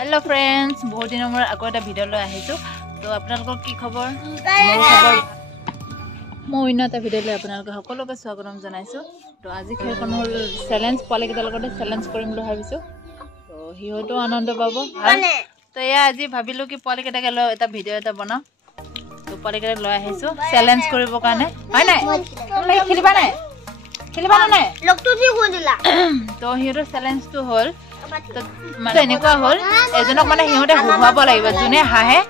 hello friends बहुत दिन मैं आगो एटा भिडिओ লৈ আহিছো তো আপোনালোকৰ কি খবৰ মই ইনাটা ভিডিও লৈ আপোনালোকক সকলোকে স্বাগতম জনাইছো তো আজি খেলখন হল চ্যালেঞ্জ পলিকেটাৰ লগতে চ্যালেঞ্জ কৰিম বুলি ভাবিছো তো হিহতো আনন্দ পাব তো এয়া আজি ভাবিলো কি পলিকেটাকে লৈ এটা ভিডিও এটা বনাও তো পলিকেটাক লৈ আহিছো চ্যালেঞ্জ কৰিব কাৰণে হয় নাই তুমি খেলিবা নাই লগটো দি হৈ দিলা তো হিহতো চ্যালেঞ্জটো হল তো মানে এনেকুৱা হল এজনক মানে হিহতে হুহাব লাগিব জুনে হাহে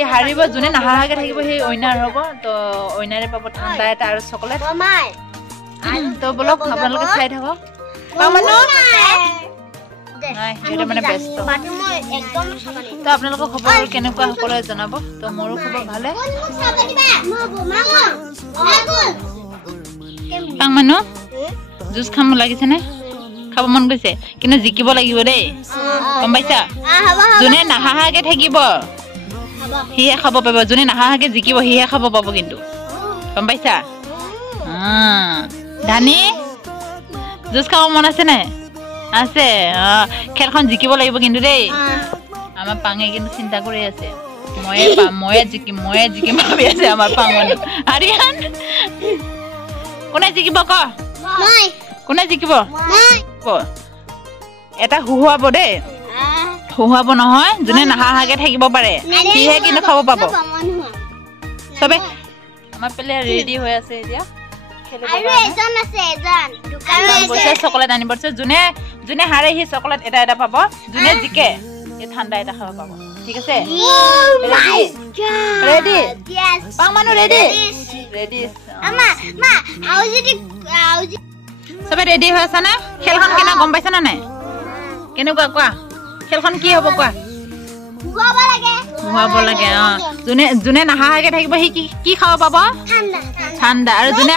এই হাৰিব জুনে নাহাহাকে থাকিব সেই ওইনাৰ হ'ব তো ওইনাৰে পাব ঠাণ্ডা এটা আৰু চকলেট তো বলক আপোনালোকে চাই থাকক পামানো নাই এটা মানে বেষ্ট তো আপোনালোকৰ খবৰ কেনেকুৱা সকলোৱে জনাব তো মোৰো খবৰ ভালে পামানো জুস খাম লাগিছে নে খাব মন গৈছে কিন্তু জিকিব লাগিব দেই গম পাইছা জুনে নাহাহাকে থাকিব হিহে খাব পাব জুনে নাহাহাকে জিকিব হিহে খাব পাব কিন্তু গম পাইছা ধানি জুস খাব মন আছে নাই আছে খেলখন জিকিব লাগিব কিন্তু দেই আমাৰ পাঙে কিন্তু চিন্তা কৰি আছে ময়ে জিকিম ভাবি আছে আমাৰ পাঙনে আৰিয়ান কোনে জিকিব ক মই কোনে জিকিব মই এটা হুহুৱাব দেই হুহুৱাব নহয় জুনে নাহাহাকে থাকিব পাৰে হিহে কিন্তু খাব পাব সবে আমাৰ পেলে ৰেডি হৈ আছে এতিয়া আৰু এজন আছে এজন দোকানত বসে চকলেট আনি পৰছে জুনে হাৰে হি চকলেট এটা পাব জুনে জিকে এই ঠাণ্ডা এটা খাব পাব ঠিক আছে ৰেডি পাং মানু ৰেডি আমা মা আউজি সবে ৰেডি হৈ আছে না খেলখন কেনে গম পাইছ না নাই কেনেকুৱা কোৱা খেলখন কি হ'ব কোৱা হুহাব লাগে জুনে নাহাহাকে থাকিব হি কি খাব পাব ঠাণ্ডা আৰু জুনে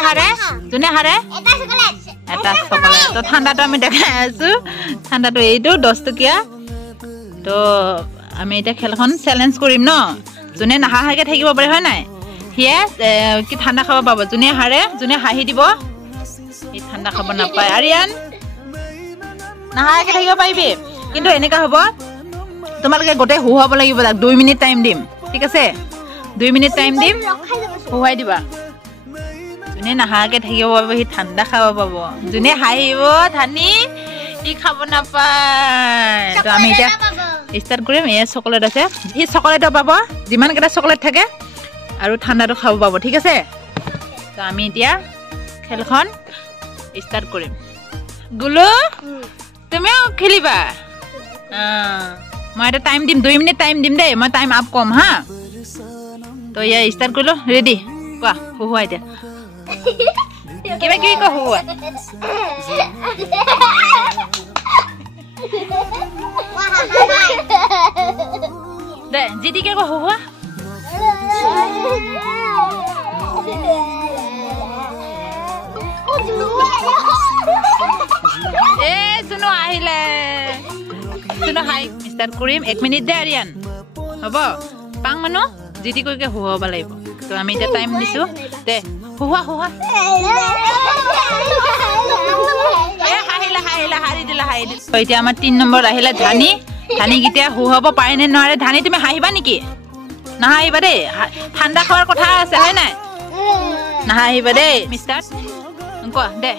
হাৰে এটা চকলেট তো ঠাণ্ডাটো আমি দেখাই আছো ঠাণ্ডাটো এইটো 10 টকীয়া তো আমি এটা খেলখন চ্যালেঞ্জ কৰিম ন জুনে নাহাহাকে থাকিব পাৰে হয় নাই হিয়ে কি ঠাণ্ডা খাব পাব জুনে হাৰে জুনে হাঁহি দিব এই ঠাণ্ডা খাব নাপায় আৰিয়ান নাহাহাকে থাকিব পাৰিবি কিন্তু এনেকা হ'ব তোমালোকে গোটে হুহাব লাগিব 2 মিনিট টাইম দিম ঠিক আছে 2 মিনিট টাইম দিম হুহাই দিবা জুনে নাহাহাকে থাকিব পাব হি ঠাণ্ডা খাব পাব জুনে হাঁহিব ধানি ই খাব নাপায় তো আমি এতিয়া ষ্টাৰ্ট কৰিম এই চকলেট আছে হি চকলেটও পাব যিমান কেইটা চকলেট থাকে আৰু ঠাণ্ডাটো খাব পাব ঠিক আছে তো আমি এতিয়া খেলখন ষ্টাৰ্ট কৰিম গুলো তুমিও খেলিবা মই এটা টাইম দিম 2 মিনিট টাইম দিম দেই মই টাইম আপ কম হা তো ইয়া ষ্টাৰ্ট কৰিলো ৰেডি কোৱা হুহুৱা এতিয়া কিবা কিবি ক হুহুৱা দে জিদিকে ক হুহুৱা এ শুনো আহিলে শুনো হাই ষ্টাৰ্ট কৰিম 1 মিনিট দে আৰিয়ান হ'ব পাং মানু জিদি কৰিকে হুহাব লাগিব তো আমি এতিয়া টাইম দিছো দে হুহুৱা এ হাহিলা হাৰি দিলা এতিয়া আমাৰ 3 নম্বৰ আহিলে ধানি গিতিয়া হুহাব পাৰে নে নোৱাৰে ধানি তুমি হাঁহিবা নেকি নাহাঁহিবা দেই ঠাণ্ডা খোৱাৰ কথা আছে হয় নাই নাহাঁহিবা দেই মিষ্টাৰ কোৱা দে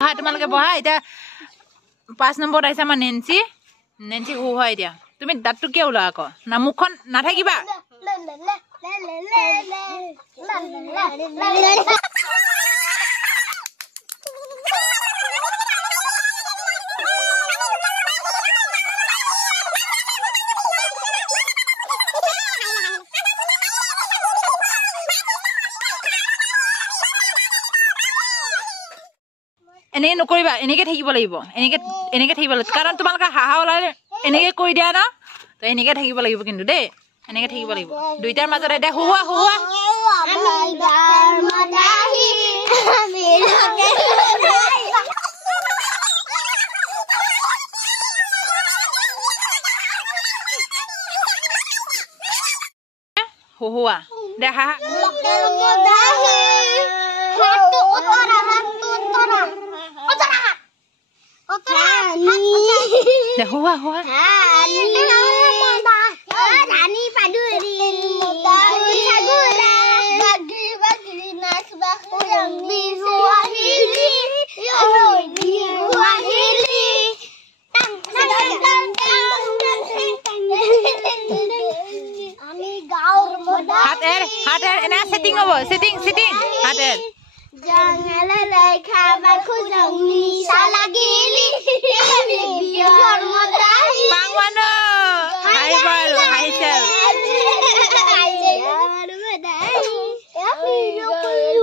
বহা তোমালোকে বহা এতিয়া 5 নম্বৰত আহিছে আমাৰ নেন্সি হুহা এতিয়া তুমি দাঁতটো কিয় ওলোৱা আকৌ না মুখখন নাথাকিবা এনেকে নকৰিবা এনেকে থাকিব লাগিব এনেকে থাকিব লাগিব কাৰণ তোমালোকে হাহা ওলালে এনেকে কৈ দিয়া ন তো এনেকে থাকিব লাগিব কিন্তু দেই এনেকে থাকিব লাগিব দুইটাৰ মাজত এতিয়া হুহুৱা হুহুৱা দেখা হুয়া হুয়া রানী পাদুরি বাগি বাগি নাচ বাগি হুয়াহিলি হুয়াহিলি আমি গাওর মডা হাতের এনা সেটিং হবো সেটিং হাতের jangan লেখা খুজনি সালাগিলি জন্মদাহি পাংওয়ানো হাই বল হাই সেল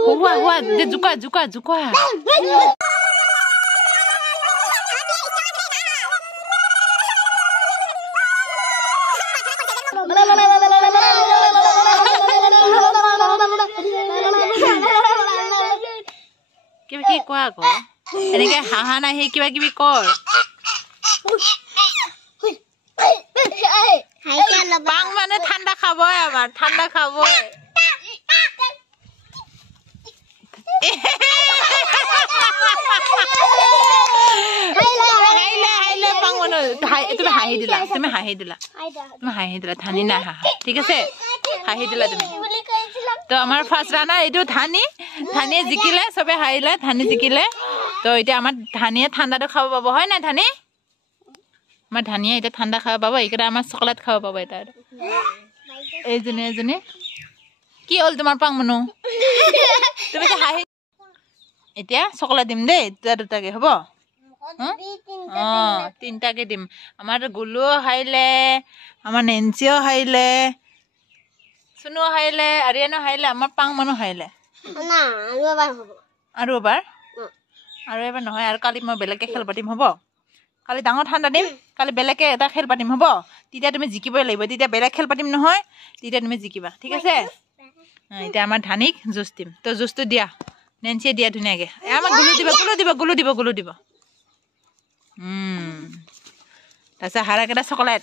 হুয়া দে জুকা কিবা কি কোৱা আকৌ এনেকে হাহা নাহি কিবা কিবি কৰ পাং মানে ঠাণ্ডা খাবই আমাৰ ঠাণ্ডা খাবই হাইলে পাং মানে তুমি হাঁহি দিলা ধানি নাই হাহা ঠিক আছে হাঁহি দিলা তুমি তো আমাৰ ফাৰ্ষ্ট ৰানাৰ এইটো ধানিয়ে জিকিলে চবে হাৰিলে ধানি জিকিলে তো এতিয়া আমাৰ ধানিয়ে ঠাণ্ডাটো খাব পাব হয় নাই ধানি আমাৰ ধানিয়ে এতিয়া ঠাণ্ডা খাব পাব এইকেইটা আমাৰ চকলেট খাব পাব এতিয়া এইজনী কি হ'ল তোমাৰ পাং মনো তুমি হাঁহি এতিয়া চকলেট দিম দেই দুটাকে হ'ব তিনটাকে দিম আমাৰ গুলুও হাৰিলে আমাৰ নেন্সিও হাৰিলে সুনো হাৰিলে আৰিয়ানো হাৰিলে আমাৰ পাং মানুহ হাৰিলে আৰু এবাৰ নহয় আৰু কালি মই বেলেগকে খেল পাতিম হ'ব কালি ডাঙৰ ঠাণ্ডা দিম কালি বেলেগকে এটা খেল পাতিম হ'ব তেতিয়া তুমি জিকিবই লাগিব তেতিয়া বেলেগ খেল পাতিম নহয় তেতিয়া তুমি জিকিবা ঠিক আছে এতিয়া আমাৰ ধানিক জুচ দিম তো জুচটো দিয়া নেন্সিয়ে দিয়া ধুনীয়াকে আমাক গুলু দিব তাৰপিছত হাৰাকেইটা চকলেট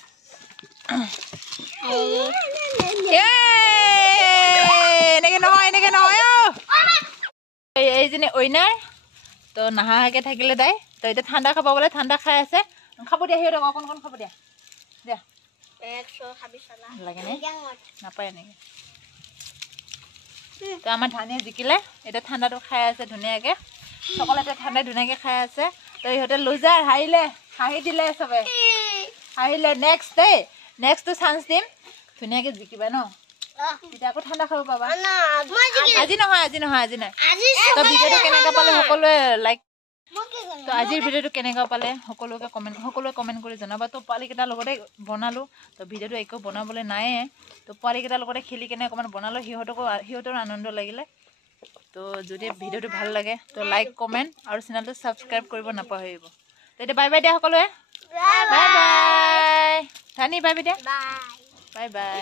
এনেকে নহয় এইজনী ঐনাৰ তো নাহাকে থাকিলে তাই তো এতিয়া ঠাণ্ডা খাব বোলে ঠাণ্ডা খাই আছে খাব দিয়া সিহঁতক অকণ খাব দিয়া লাগে নে নাপায় এনেকে তো আমাৰ ধানিয়ে জিকিলে এতিয়া ঠাণ্ডাটো খাই আছে ধুনীয়াকে চকলেটে ঠাণ্ডাই ধুনীয়াকে খাই আছে তো ইহঁতে লুজাৰ হাৰিলে হাঁহি দিলে চবে হাৰিলে নেক্সটটো চান্স দিম ধুনীয়াকে জিকিবা ন তেতিয়া আকৌ ঠাণ্ডা খাব পাবা আজি নহয় তো ভিডিঅ'টো কেনেকুৱা পালে সকলোৱে লাইক তো আজিৰ ভিডিঅ'টো কেনেকুৱা পালে সকলোৱে কমেণ্ট কৰি জনাবা তো পোৱালিকেইটাৰ লগতে বনালোঁ তো ভিডিঅ'টো একো বনাবলৈ নাইয়ে তো পোৱালিকেইটাৰ লগতে খেলি কেনে অকণমান বনালোঁ সিহঁতৰো আনন্দ লাগিলে তো যদি ভিডিঅ'টো ভাল লাগে তো লাইক কমেণ্ট আৰু চেনেলটো ছাবস্ক্ৰাইব কৰিব নাপাহৰিব তো এতিয়া বাই বাই দিয়া সকলোৱে বাই বাই ধানি বাই বাই দিয়া বাই বাই